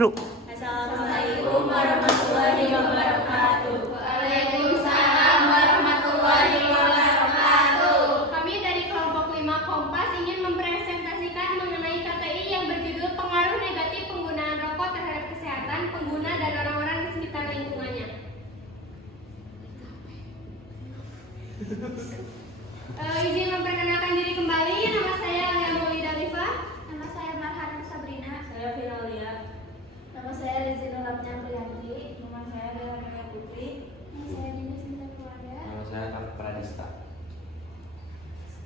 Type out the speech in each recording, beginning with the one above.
Assalamualaikum warahmatullahi wabarakatuh. Waalaikumsalam warahmatullahi wabarakatuh. Kami dari kelompok 5 Kompas ingin mempresentasikan mengenai KTI yang berjudul pengaruh negatif penggunaan rokok terhadap kesehatan pengguna dan orang-orang di sekitar lingkungannya. Izin memperkenalkan diri kembali. Nama saya Alia Maulida Lifa. Nama saya Marhana Sabrina. Saya Finalia. Nama saya Rizky Nurapnya Priyanti. Nama saya Dela Putri. Nama saya Dini Sinta Keluarga. Nama saya Kak Pradista.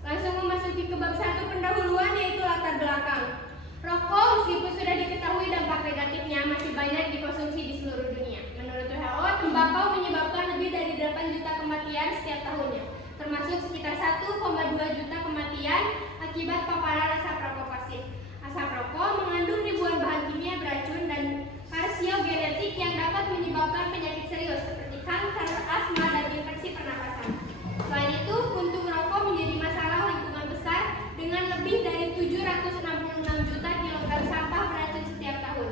Langsung memasuki ke bab 1 pendahuluan, yaitu latar belakang. Rokok meskipun sudah diketahui dampak negatifnya masih banyak dikonsumsi di seluruh dunia. Menurut WHO, tembakau menyebabkan lebih dari 8 juta kematian setiap tahunnya, termasuk sekitar 1,2 juta kematian akibat paparan asap rokok pasif. Asap rokok mengandung ribuan bahan kimia beracun dan karsiogenetik yang dapat menyebabkan penyakit serius seperti kanker, asma, dan infeksi pernapasan. Selain itu, puntung rokok menjadi masalah lingkungan besar dengan lebih dari 766 juta kilogram sampah beracun setiap tahun.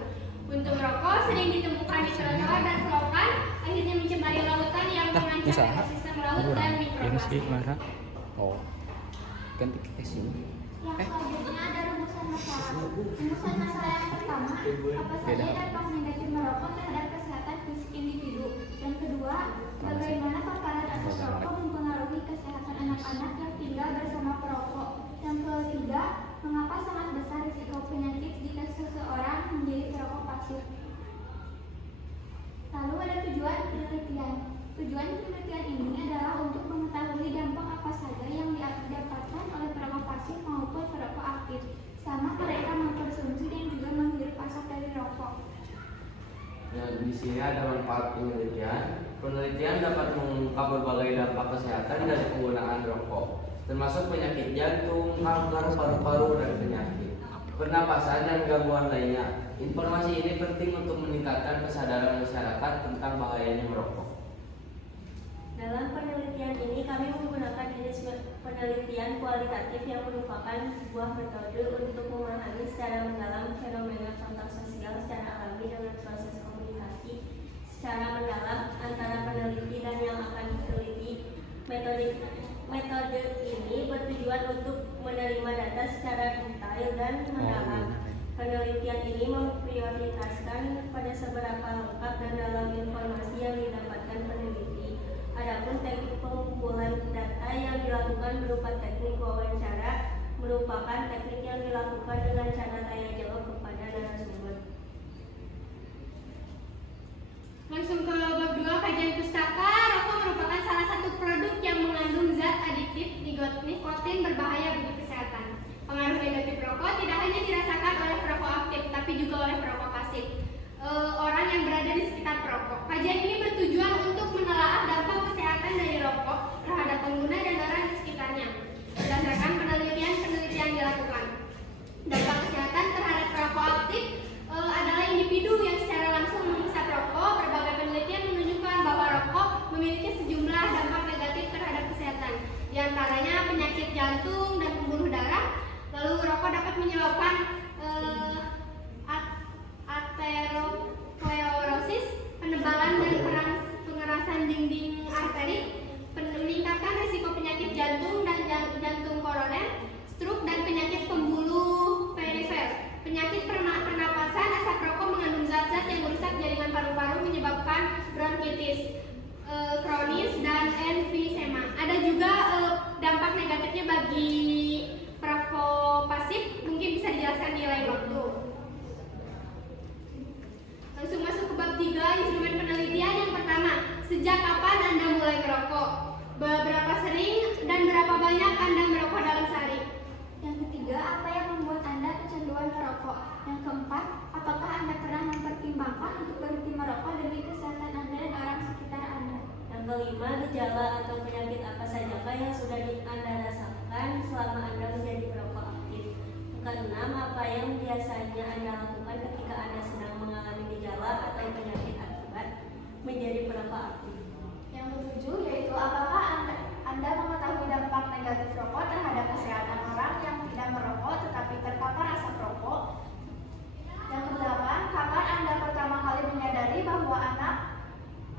Puntung rokok sering ditemukan di trotoar dan selokan, akhirnya mencemari lautan yang mengancam ekosistem laut dan mikroplastik. Oh, ganti ke sini. Yang selanjutnya ada rumusan masalah. Rumusan masalah yang pertama, apa saja dampak negatif merokok terhadap kesehatan fisik individu. Yang kedua, bagaimana paparan asap rokok mempengaruhi kesehatan anak-anak yang tinggal bersama perokok. Yang ketiga, mengapa sangat besar risiko penyakit jika seseorang menjadi perokok pasif. Lalu ada tujuan penelitian. Tujuan penelitian ini adalah untuk mengetahui dampak apa saja yang didapatkan oleh perokok pasif maupun perokok aktif selama mereka mengkonsumsi dan juga menghirup asap dari rokok. Di sini ada manfaat penelitian. Penelitian dapat mengungkap berbagai dampak kesehatan dari penggunaan rokok, termasuk penyakit jantung, kanker, paru-paru, dan penyakit pernapasan dan gangguan lainnya. Informasi ini penting untuk meningkatkan kesadaran masyarakat tentang bahayanya merokok. Dalam penelitian ini kami menggunakan jenis penelitian kualitatif yang merupakan sebuah metode untuk memahami secara mendalam fenomena kontak sosial secara alami dengan proses komunikasi secara mendalam antara peneliti dan yang akan diteliti. Metode ini bertujuan untuk menerima data secara detail dan mendalam. Penelitian ini memprioritaskan pada seberapa lengkap dan dalam informasi yang didapatkan peneliti. Adapun teknik pengumpulan data yang dilakukan berupa teknik wawancara merupakan teknik yang dilakukan dengan cara tanya jawab kepada narasumber. Langsung ke bab 2, kajian pustaka. Rokok merupakan salah satu produk yang mengandung zat adiktif nikotin berbahaya bagi kesehatan. Pengaruh negatif rokok tidak hanya dirasakan oleh perokok aktif, tapi juga oleh perokok pasif, orang yang berada di sekitar perokok. Kajian ini bertujuan untuk menelaah dampak kesehatan dari rokok terhadap pengguna dan orang di sekitarnya. Berdasarkan penelitian dilakukan, dampak kesehatan terhadap perokok aktif adalah individu yang secara langsung menghisap rokok. Berbagai penelitian menunjukkan bahwa rokok memiliki sejumlah dampak negatif terhadap kesehatan, di antaranya penyakit jantung dan pembuluh darah. Lalu rokok dapat menyebabkan aterosclerosis, penebalan dan pengerasan dinding arteri, meningkatkan risiko penyakit jantung dan jantung koroner, stroke, dan penyakit pembuluh perifer. Penyakit pernapasan, asap rokok mengandung zat-zat yang merusak jaringan paru-paru menyebabkan bronkitis kronis dan emfisema. Ada juga dampak negatifnya bagi perokok pasif, mungkin bisa dijelaskan di lain waktu. Langsung masuk ke bab 3, instrumen penelitian. Yang pertama, sejak kapan Anda mulai merokok? Berapa sering dan berapa banyak Anda merokok dalam sehari? Yang ketiga, apa yang membuat Anda kecanduan merokok? Yang keempat, apakah Anda pernah mempertimbangkan untuk berhenti merokok demi kesehatan Anda dan orang sekitar Anda? Yang kelima, gejala atau penyakit apa sajakah yang sudah Anda rasakan selama Anda menjadi perokok aktif? Yang keenam, apa yang biasanya Anda lakukan ketika Anda sedang mengalami gejala atau penyakit akibat menjadi perokok aktif? Yang ketujuh, yaitu apakah Anda mengetahui dampak negatif rokok terhadap kesehatan orang yang tidak merokok tetapi terpapar asap rokok? bahwa anak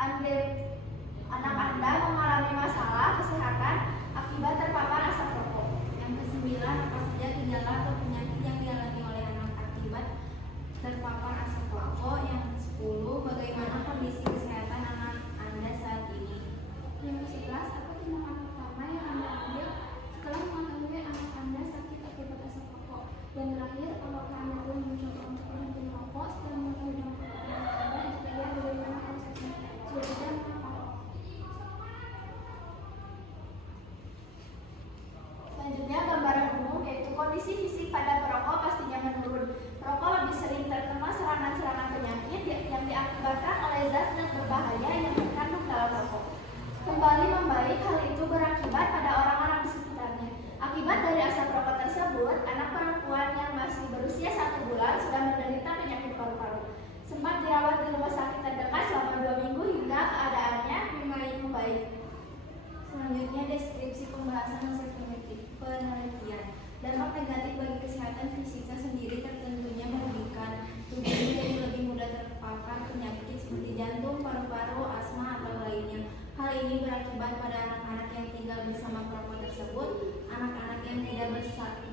Anda mengalami masalah kesehatan akibat terpapar asap rokok. Yang kesembilan, apa saja gejala atau penyakit yang dialami oleh anak akibat terpapar asap rokok. Yang ke-10, bagaimana kondisi kesehatan anak Anda saat ini. Yang ke-11, apa tindakan pertama yang Anda ambil setelah mengetahui anak Anda sakit akibat asap rokok. Dan terakhir, apakah Anda telah mencoba untuk berhenti merokok setelah mengetahui dampak anak Anda? Jika iya, bagaimana prosesnya? Jika tidak, mengapa? Selanjutnya, gambaran umum yaitu kondisi fisik pada perokok pastinya menurun. Perokok lebih sering terkena serangan-serangan penyakit yang diakibatkan oleh zat berbahaya yang terkandung dalam rokok. Kembali membaik, hal itu berakibat pada orang-orang di sekitarnya. Akibat dari asap rokok tersebut, anak perempuan yang masih berusia 1 bulan sudah menderita penyakit paru-paru. Sempat dirawat di rumah sakit terdekat selama 2 minggu hingga keadaannya membaik. Selanjutnya, deskripsi pembahasan hasil penelitian. Dampak negatif bagi kesehatan fisiknya sendiri tentunya merugikan. Tubuh menjadi lebih mudah terpapar penyakit seperti jantung, paru-paru, asma, atau lainnya. Hal ini berakibat pada anak-anak yang tinggal bersama perokok tersebut. Anak-anak yang tidak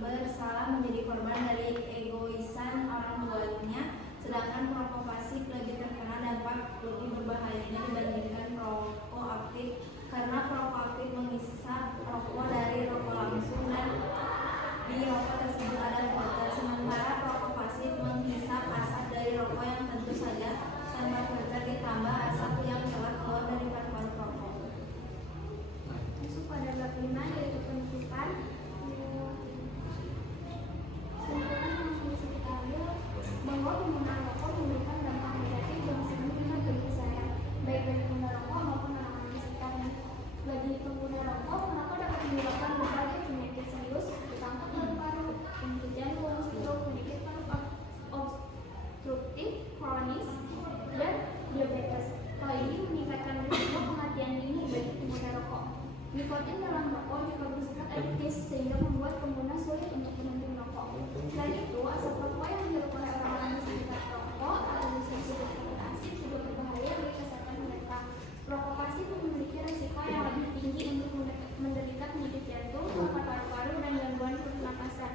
bersalah menjadi korban dari egoisan orang tuanya, sedangkan perokok pasif lebih terkena dampak lebih berbahayanya dibandingkan perokok aktif, karena perokok aktif menghisap rokok dari rokok langsung dan di rokok tersebut ada filter, sementara perokok pasif menghisap asap dari rokok yang tentu saja tanpa filter ditambah asap yang telah keluar dari paru-paru rokok. Masuk pada bab 5 yaitu penutupan. Kesimpulan yang bisa kita ambil bahwa penggunaan rokok memberikan dampak negatif yang signifikan bagi kesehatan baik bagi pengguna rokok maupun orang-orang di sekitarnya. Bagi pengguna rokok, merokok dapat menyebabkan berbagai penyakit serius seperti kanker paru-paru, penyakit jantung, stroke, penyakit paru obstruktif, kronis, dan diabetes. Hal ini meningkatkan risiko kematian dini bagi pengguna rokok. Nikotin dalam rokok juga bersifat adiktif sehingga membuat pengguna sulit untuk berhenti merokok. Selain itu, asap rokok yang dihirup oleh orang-orang di sekitar rokok atau bisa disebut kabut asap juga berbahaya bagi kesehatan mereka. Perokok pasif memiliki risiko yang lebih tinggi untuk menderita penyakit jantung, kanker paru-paru, dan gangguan pernapasan.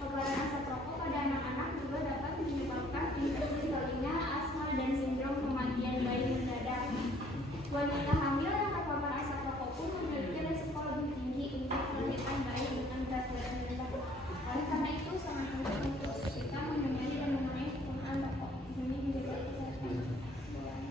Paparan asap rokok pada anak-anak juga dapat menyebabkan infeksi telinga, asma, dan sindrom kematian bayi mendadak. Wanita hamil yang terpapar asap rokok pun memiliki risiko lebih tinggi untuk melahirkan bayi dengan berat badan rendah. Oleh karena itu, sangat penting untuk kita menyadari dan mengenai penggunaan rokok demi menjaga kesehatan.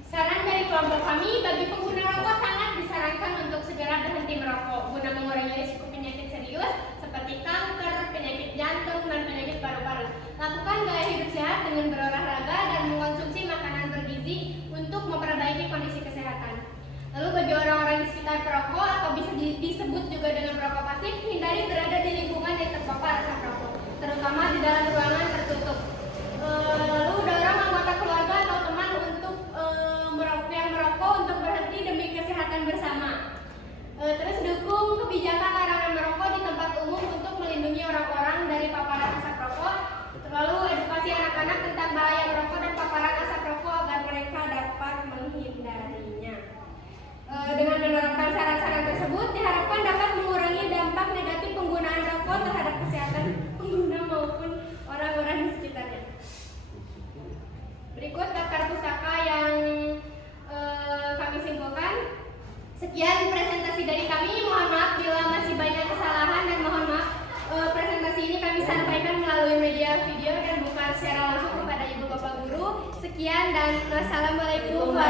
Saran dari kelompok kami, bagi pengguna rokok sangat disarankan untuk segera berhenti merokok guna mengurangi risiko penyakit serius seperti kanker, penyakit jantung, dan penyakit paru-paru. Lakukan gaya hidup sehat dengan berolahraga dan mengkonsumsi makanan bergizi untuk memperbaiki kondisi kesehatan. Lalu bagi orang-orang di sekitar perokok atau bisa disebut juga dengan perokok pasif, hindari berada di lingkungan yang terpapar asap rokok, terutama di dalam ruangan tertutup. Lalu dorong anggota keluarga atau teman untuk yang merokok untuk berhenti demi kesehatan bersama. Terus dukung kebijakan larangan merokok di tempat umum untuk melindungi orang-orang dari paparan asap rokok. Lalu edukasi anak-anak tentang bahaya merokok dan paparan asap rokok agar mereka dapat menghindarinya. Dengan menerapkan saran-saran tersebut diharapkan dapat mengurangi dampak negatif penggunaan rokok terhadap kesehatan pengguna maupun orang-orang di sekitarnya. Berikut daftar pustaka yang kami simpulkan. Sekian presentasi dari kami. Mohon maaf bila masih banyak kesalahan dan mohon maaf presentasi ini kami sampaikan melalui media video dan bukan secara langsung kepada ibu bapak guru. Sekian dan wassalamualaikum warahmatullahi wabarakatuh.